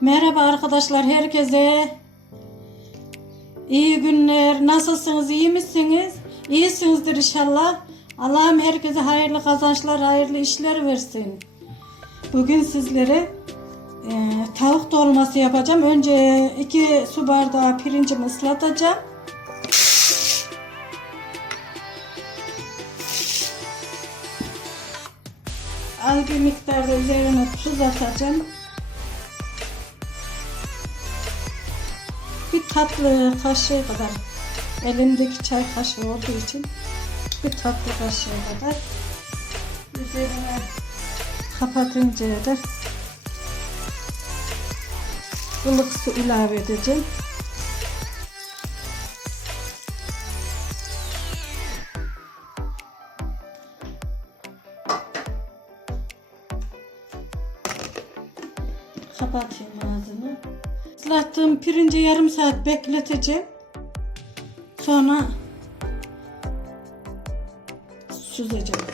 Merhaba arkadaşlar herkese. İyi günler. Nasılsınız? İyi misiniz? İyisinizdir inşallah. Allah'ım herkese hayırlı kazançlar, hayırlı işler versin. Bugün sizlere e, tavuk dolması yapacağım. Önce iki su bardağı pirincimi ıslatacağım. Az bir miktarda üzerine tuz atacağım. Tatlı kaşığı kadar elimdeki çay kaşığı olduğu için bir tatlı kaşığı kadar üzerine kapatıncaya da ılık su ilave edeceğim. Kapatayım ağzını. Islattığım pirinci yarım saat bekleteceğim. Sonra süzeceğim.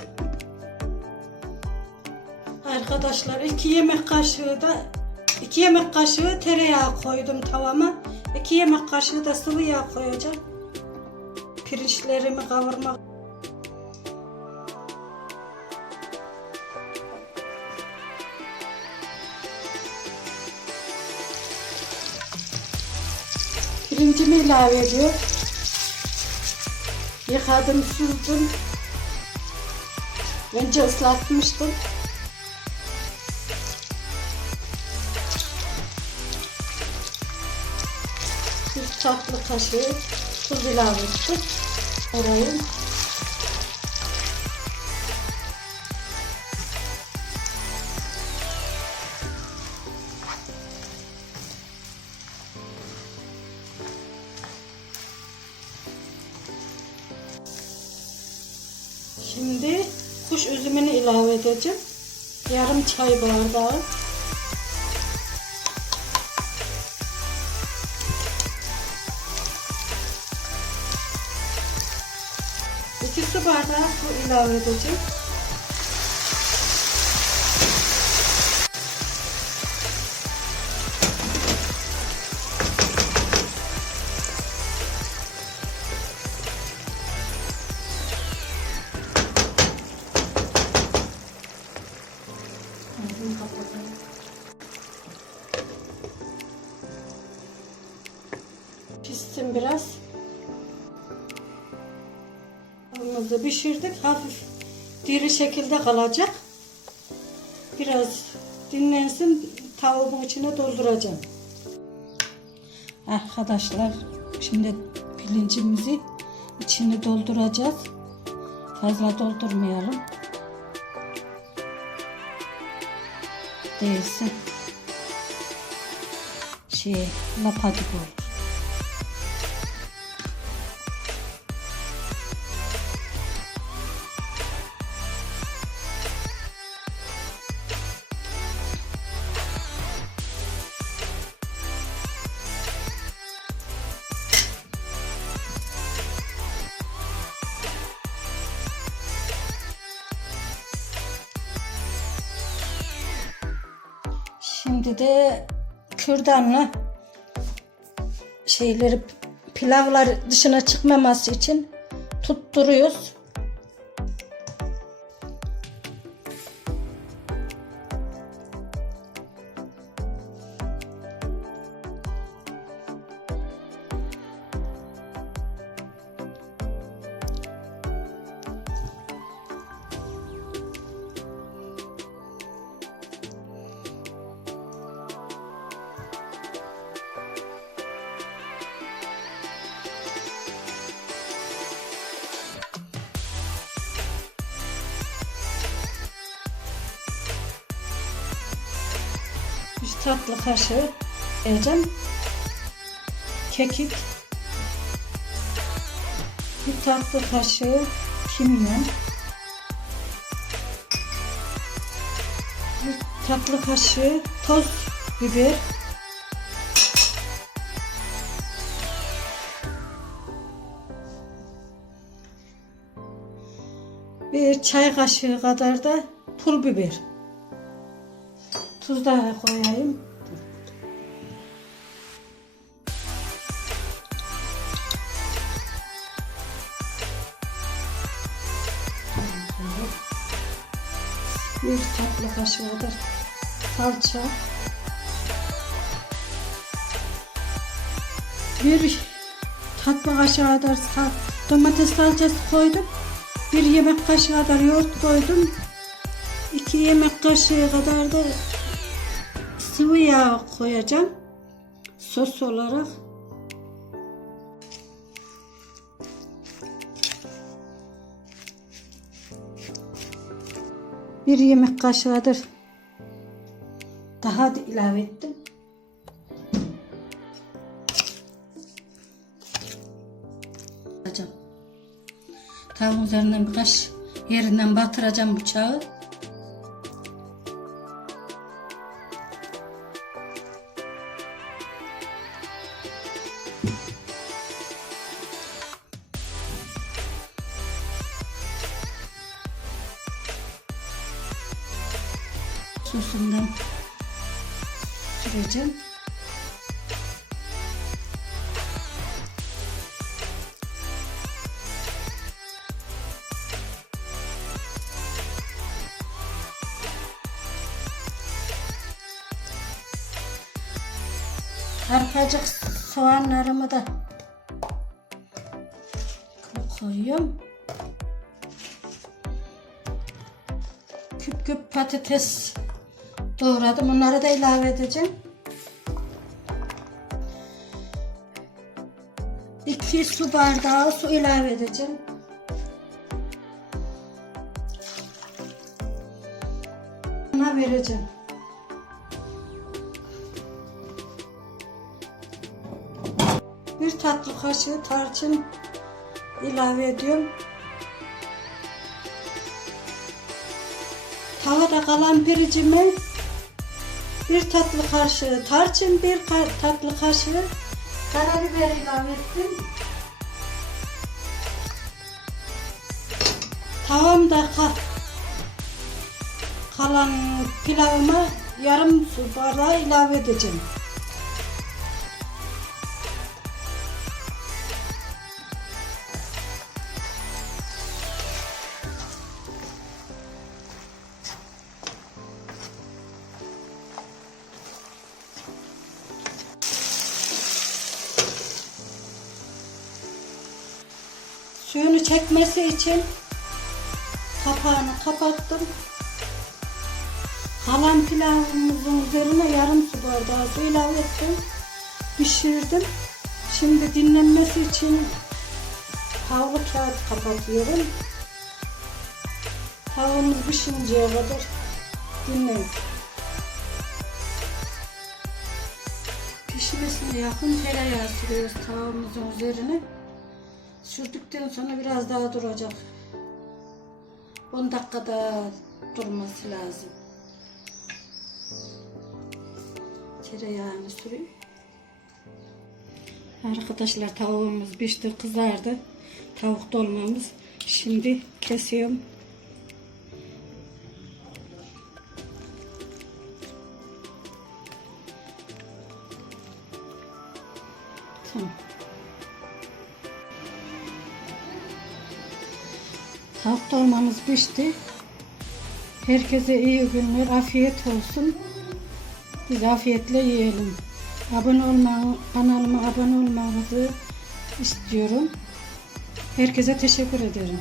Arkadaşlar iki yemek kaşığı da iki yemek kaşığı tereyağı koydum tavama. İki yemek kaşığı da sıvı yağ koyacağım. Pirinçlerimi kavurmak Pirincimi ilave ediyor. Yıkadım, süzdüm. Önce ıslatmıştım. Bir tatlı kaşığı tuz ilave ettim. Orayı kuş üzümünü ilave edeceğim. Yarım çay bardağı. İki su bardağı su ilave edeceğim. Tavuğumuzu pişirdik. Hafif diri şekilde kalacak. Biraz dinlensin. Tavuğun içine dolduracağım. Arkadaşlar şimdi pirincimizi içine dolduracağız. Fazla doldurmayalım. değilse şey lapa gibi olur. Şimdi de kürdanla şeyleri pilavlar dışına çıkmaması için tutturuyoruz. Tatlı kaşığı koyacağım. Kekik. Bir tatlı kaşığı kimyon. Bir tatlı kaşığı toz biber. Bir çay kaşığı kadar da pul biber. Tuz da koyayım. Bir tatlı kaşığı kadar salça. Bir tatlı kaşığı kadar domates salçası koydum. Bir yemek kaşığı kadar yoğurt koydum. 2 yemek kaşığı kadar da sıvı yağ koyacağım. Sos olarak. Bir yemek kaşığıdır. Daha da ilave ettim. Tavuğun üzerinden birkaç yerinden batıracağım bıçağı. Sosundan süreceğim. Arpacık soğanlarımı da koyuyorum. Küp küp patates doğradım. Onları da ilave edeceğim. İki su bardağı su ilave edeceğim. Buna vereceğim. Bir tatlı kaşığı tarçın ilave ediyorum. Tavada kalan piricime bir tatlı kaşığı tarçın, bir tatlı kaşığı karabiber ilave ettim. Tavamda ka- kalan pilavıma yarım su bardağı ilave edeceğim. Suyunu çekmesi için kapağını kapattım. Kalan pilavımızın üzerine yarım su bardağı ilave ettim. Pişirdim. Şimdi dinlenmesi için havlu kağıt kapatıyorum. Tavuğumuz pişinceye kadar dinleyin. Pişmesine yakın tereyağı sürüyoruz tavuğumuzun üzerine. Sürdükten sonra biraz daha duracak. 10 dakikada durması lazım. Tereyağını sürüyor. Arkadaşlar tavuğumuz pişti kızardı. Tavuk dolmamız. Şimdi kesiyorum. Tavuk dolmamız pişti. Herkese iyi günler, afiyet olsun. Biz afiyetle yiyelim. Abone olma, kanalıma abone olmanızı istiyorum. Herkese teşekkür ederim.